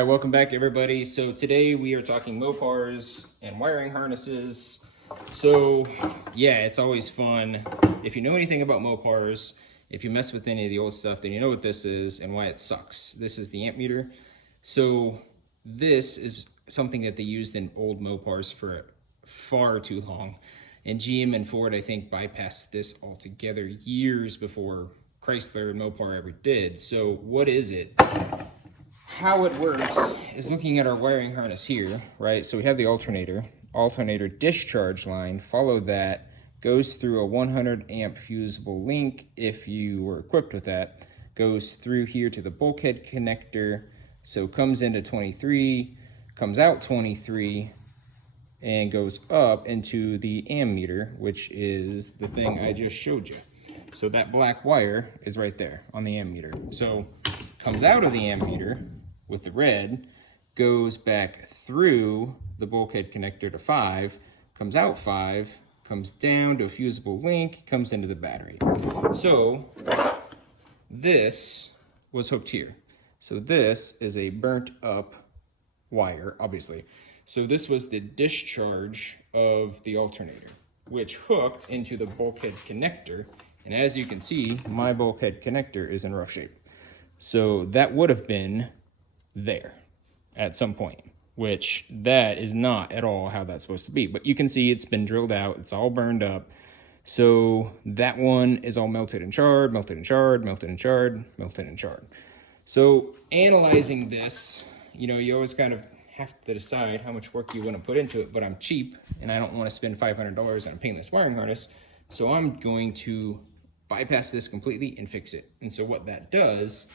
All right, welcome back everybody. So today we are talking MOPARs and wiring harnesses. So yeah, it's always fun. If you know anything about MOPARs, if you mess with any of the old stuff, then you know what this is and why it sucks. This is the ammeter. So this is something that they used in old MOPARs for far too long. And GM and Ford, I think, bypassed this altogether years before Chrysler and MOPAR ever did. So what is it? How it works is looking at our wiring harness here, right? So we have the alternator discharge line. Follow that, goes through a 100 amp fusible link if you were equipped with that, goes through here to the bulkhead connector, so comes into 23, comes out 23, and goes up into the ammeter, which is the thing I just showed you. So that black wire is right there on the ammeter. So comes out of the ammeter with the red, goes back through the bulkhead connector to 5, comes out 5, comes down to a fusible link, comes into the battery. So this was hooked here. So this is a burnt up wire, obviously. So this was the discharge of the alternator, which hooked into the bulkhead connector. And as you can see, my bulkhead connector is in rough shape. So that would have been there at some point, which that is not at all how that's supposed to be. But you can see it's been drilled out, it's all burned up. So that one is all melted and charred, melted and charred, melted and charred, melted and charred. So analyzing this, you know, you always kind of have to decide how much work you want to put into it, but I'm cheap and I don't want to spend $500 on a painless wiring harness. So I'm going to bypass this completely and fix it. And so what that does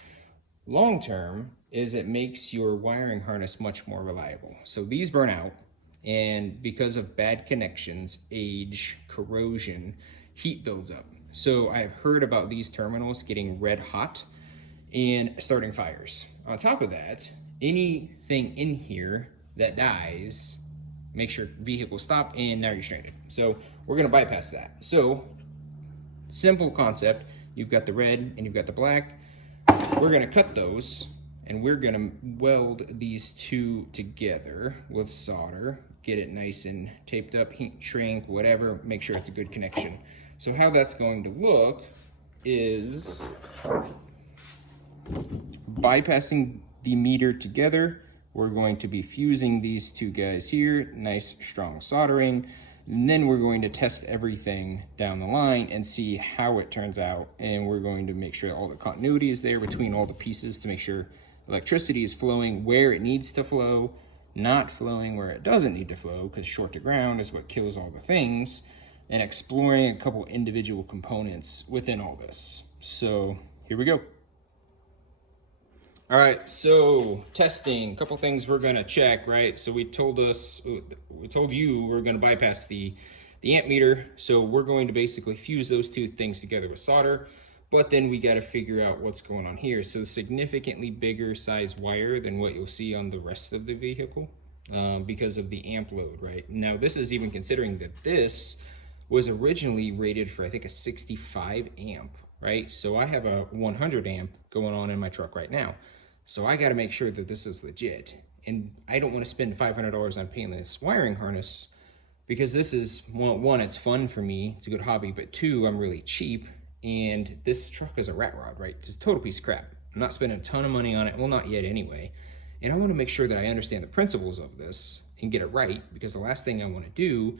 long term is it makes your wiring harness much more reliable. So these burn out, and because of bad connections, age, corrosion, heat builds up. So I've heard about these terminals getting red hot and starting fires. On top of that, anything in here that dies makes your vehicle stop, and now you're stranded. So we're gonna bypass that. So simple concept, you've got the red and you've got the black. We're gonna cut those and we're gonna weld these two together with solder, get it nice and taped up, heat shrink, whatever, make sure it's a good connection. So how that's going to look is bypassing the meter together. We're going to be fusing these two guys here, nice strong soldering. And then we're going to test everything down the line and see how it turns out. And we're going to make sure all the continuity is there between all the pieces to make sure electricity is flowing where it needs to flow, not flowing where it doesn't need to flow, because short to ground is what kills all the things, and exploring a couple individual components within all this. So here we go. All right, so testing, a couple things we're gonna check, right? So we told you we're gonna bypass the ammeter. So we're going to basically fuse those two things together with solder, but then we gotta figure out what's going on here. So significantly bigger size wire than what you'll see on the rest of the vehicle because of the amp load, right? Now this is even considering that this was originally rated for, I think, a 65 amp, right? So I have a 100 amp going on in my truck right now. So I got to make sure that this is legit. And I don't want to spend $500 on painless wiring harness because this is, one, it's fun for me. It's a good hobby. But two, I'm really cheap. And this truck is a rat rod, right? It's a total piece of crap. I'm not spending a ton of money on it. Well, not yet anyway. And I want to make sure that I understand the principles of this and get it right, because the last thing I want to do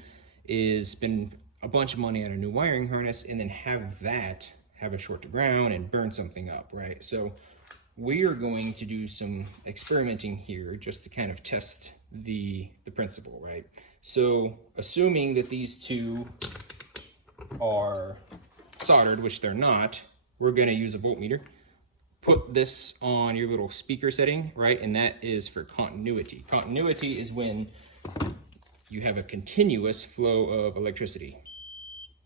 is spend a bunch of money on a new wiring harness and then have a short to ground and burn something up, right? So we are going to do some experimenting here just to kind of test the principle, right? So assuming that these two are soldered, which they're not, we're gonna use a voltmeter. Put this on your little speaker setting, right? And that is for continuity. Continuity is when you have a continuous flow of electricity.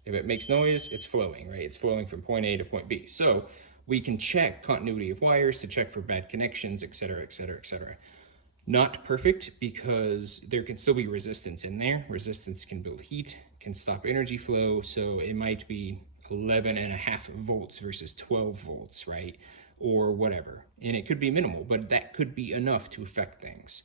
If it makes noise, it's flowing, right? It's flowing from point A to point B. So we can check continuity of wires to check for bad connections, et cetera, et cetera, et cetera. Not perfect, because there can still be resistance in there. Resistance can build heat, can stop energy flow. So it might be 11.5 volts versus 12 volts, right? or whatever. And it could be minimal, but that could be enough to affect things.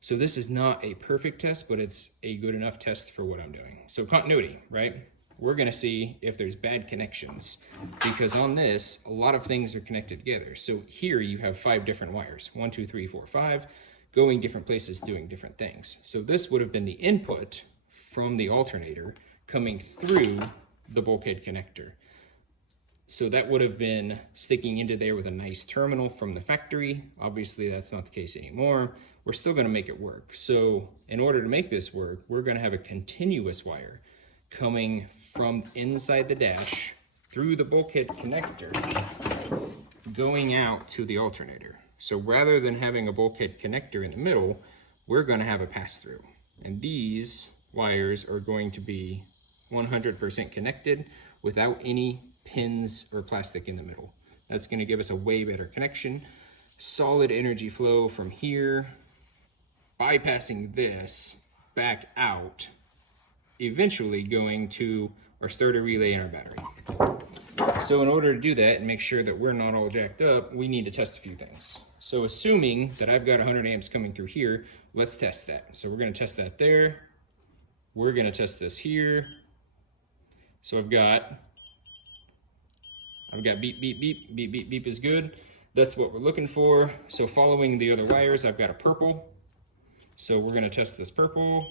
So this is not a perfect test, but it's a good enough test for what I'm doing. So continuity, right? We're gonna see if there's bad connections, because on this, a lot of things are connected together. So here you have 5 different wires, 1, 2, 3, 4, 5, going different places, doing different things. So this would have been the input from the alternator coming through the bulkhead connector. So that would have been sticking into there with a nice terminal from the factory. Obviously that's not the case anymore. We're still gonna make it work. So in order to make this work, we're gonna have a continuous wire coming from inside the dash through the bulkhead connector going out to the alternator. So rather than having a bulkhead connector in the middle, we're gonna have a pass-through. And these wires are going to be 100% connected without any pins or plastic in the middle. That's gonna give us a way better connection. Solid energy flow from here, bypassing this back out, eventually going to our starter relay and our battery. So in order to do that and make sure that we're not all jacked up, we need to test a few things. So assuming that I've got 100 amps coming through here, let's test that. So we're gonna test that there. We're gonna test this here. So I've got beep, beep, beep, beep, beep, beep is good. That's what we're looking for. So following the other wires, I've got a purple. So we're gonna test this purple.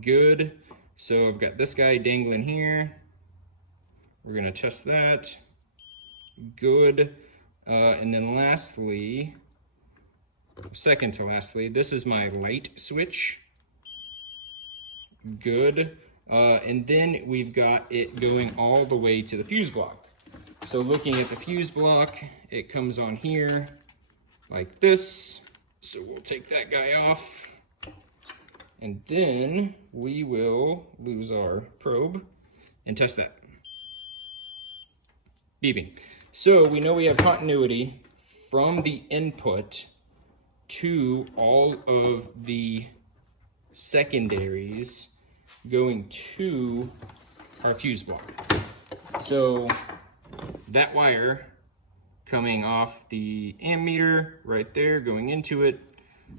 Good. So I've got this guy dangling here. We're gonna test that. Good. And then lastly, second to lastly, this is my light switch. Good. And then we've got it going all the way to the fuse block. So looking at the fuse block, it comes on here like this. So we'll take that guy off. And then we will lose our probe and test that. Beeping. So we know we have continuity from the input to all of the secondaries going to our fuse block. So that wire coming off the ammeter right there, going into it.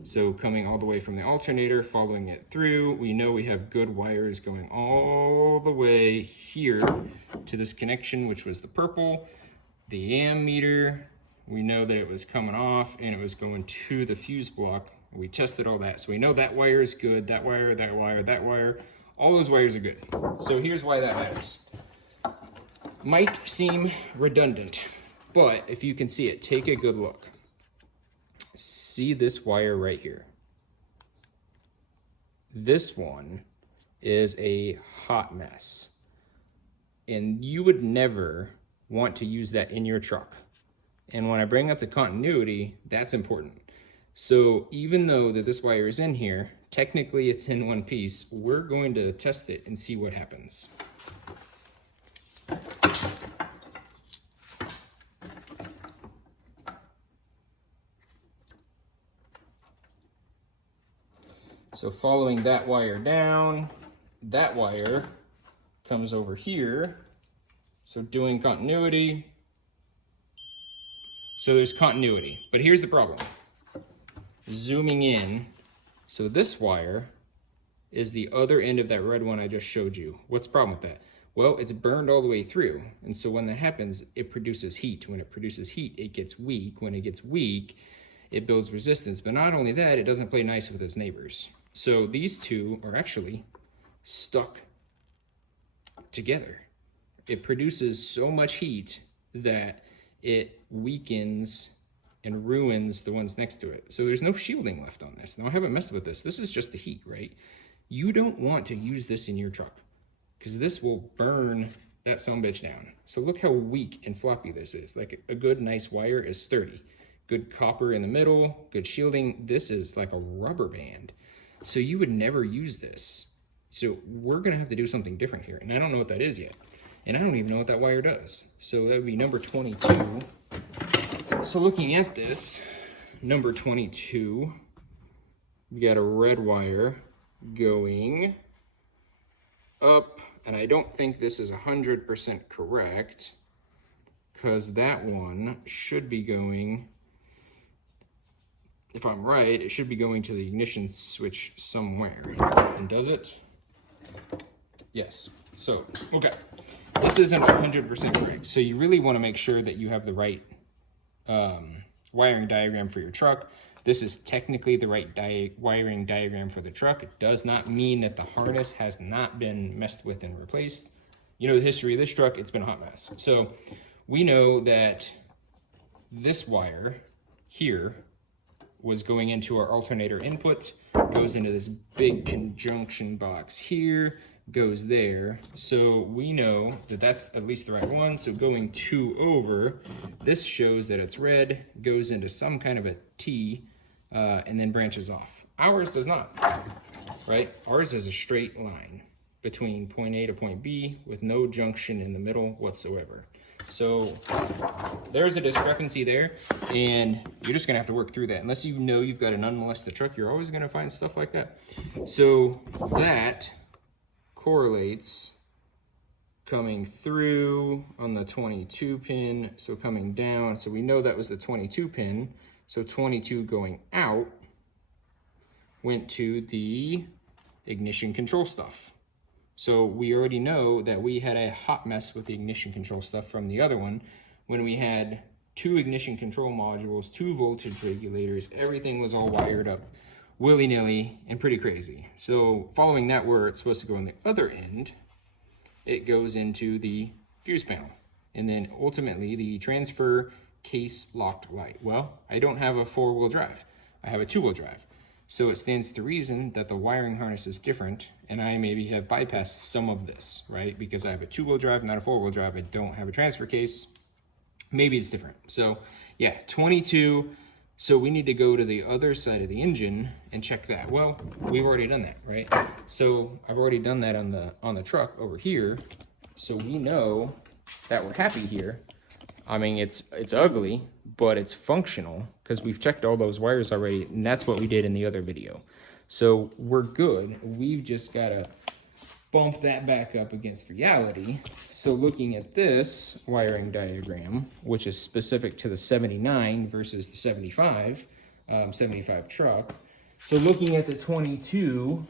So coming all the way from the alternator, following it through, we know we have good wires going all the way here to this connection, which was the purple. The ammeter, we know that it was coming off and it was going to the fuse block. We tested all that. So we know that wire is good, that wire, that wire, that wire. All those wires are good. So here's why that matters. Might seem redundant, but if you can see it, take a good look. See this wire right here. This one is a hot mess. And you would never want to use that in your truck. And when I bring up the continuity, that's important. So even though that this wire is in here, technically it's in one piece, we're going to test it and see what happens. So following that wire down, that wire comes over here. So doing continuity. So there's continuity, but here's the problem. Zooming in, so this wire is the other end of that red one I just showed you. What's the problem with that? Well, it's burned all the way through. And so when that happens, it produces heat. When it produces heat, it gets weak. When it gets weak, it builds resistance. But not only that, it doesn't play nice with its neighbors. So these two are actually stuck together. It produces so much heat that it weakens and ruins the ones next to it. So there's no shielding left on this. Now I haven't messed with this. This is just the heat, right? You don't want to use this in your truck because this will burn that sumbitch down. So look how weak and floppy this is. Like a good, nice wire is sturdy. Good copper in the middle, good shielding. This is like a rubber band. So you would never use this. So we're gonna have to do something different here. And I don't know what that is yet. And I don't even know what that wire does. So that would be number 22. So looking at this, number 22, we got a red wire going up, and I don't think this is 100% correct, because that one should be going, if I'm right, it should be going to the ignition switch somewhere. And does it? Yes. So, okay. This isn't 100% correct. So you really want to make sure that you have the right wiring diagram for your truck. This is technically the right wiring diagram for the truck. It does not mean that the harness has not been messed with and replaced. You know the history of this truck, it's been a hot mess. So we know that this wire here was going into our alternator input, goes into this big conjunction box here, goes there. So we know that that's at least the right one. So going 2 over, this shows that it's red, goes into some kind of a T, and then branches off. Ours does not, right? Ours is a straight line between point A to point B with no junction in the middle whatsoever. So there's a discrepancy there, and you're just gonna have to work through that. Unless you know you've got an unmolested truck, you're always gonna find stuff like that. So that correlates coming through on the 22 pin, so coming down. So we know that was the 22 pin. So 22 going out went to the ignition control stuff. So we already know that we had a hot mess with the ignition control stuff from the other one when we had 2 ignition control modules, 2 voltage regulators, everything was all wired up willy-nilly and pretty crazy. So following that, where it's supposed to go on the other end, it goes into the fuse panel. And then ultimately the transfer case locked light. Well, I don't have a 4-wheel drive. I have a 2-wheel drive. So it stands to reason that the wiring harness is different, and I maybe have bypassed some of this, right? Because I have a 2-wheel drive, not a 4-wheel drive. I don't have a transfer case. Maybe it's different. So yeah, 22. So we need to go to the other side of the engine and check that. Well, we've already done that, right? So I've already done that on the truck over here. So we know that we're happy here. I mean, it's ugly, but it's functional because we've checked all those wires already, and that's what we did in the other video. So we're good. We've just got to bump that back up against reality. So looking at this wiring diagram, which is specific to the 79 versus the 75 truck. So looking at the 22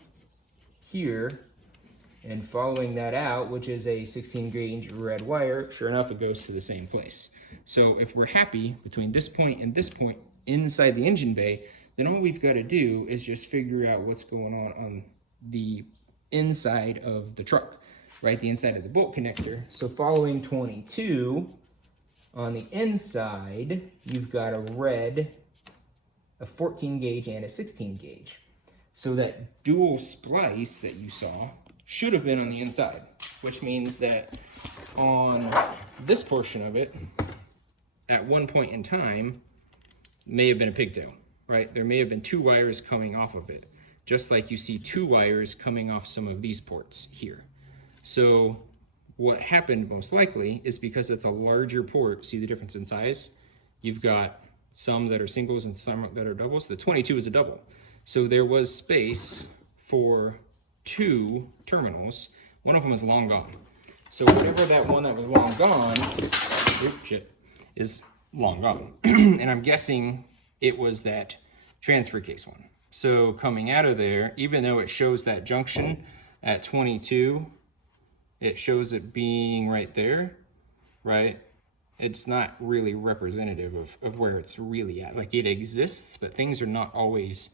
here, and following that out, which is a 16 gauge red wire, sure enough, it goes to the same place. So if we're happy between this point and this point inside the engine bay, then all we've got to do is just figure out what's going on the inside of the truck, right? The inside of the bolt connector. So following 22, on the inside, you've got a red, a 14 gauge and a 16 gauge. So that dual splice that you saw should have been on the inside, which means that on this portion of it, at one point in time, may have been a pigtail, right? There may have been 2 wires coming off of it, just like you see 2 wires coming off some of these ports here. So what happened most likely is because it's a larger port, see the difference in size? You've got some that are singles and some that are doubles. The 22 is a double. So there was space for 2 terminals. One of them is long gone. So whatever that one that was long gone, is long gone. And I'm guessing it was that transfer case one. So coming out of there, even though it shows that junction at 22, it shows it being right there, right? It's not really representative of where it's really at. Like, it exists, but things are not always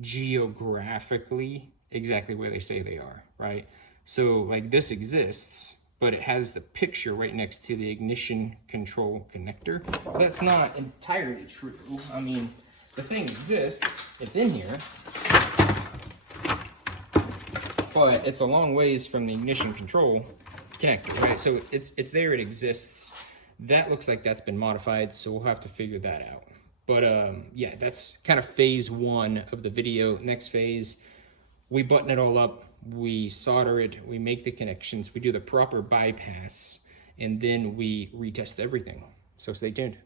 geographically exactly where they say they are, right? So like this exists, but it has the picture right next to the ignition control connector. That's not entirely true. I mean, the thing exists, it's in here, but it's a long ways from the ignition control connector, right? So it's there, it exists. That looks like that's been modified, so we'll have to figure that out. But yeah, that's kind of phase 1 of the video. Next phase, we button it all up, we solder it, we make the connections, we do the proper bypass, and then we retest everything. So stay tuned.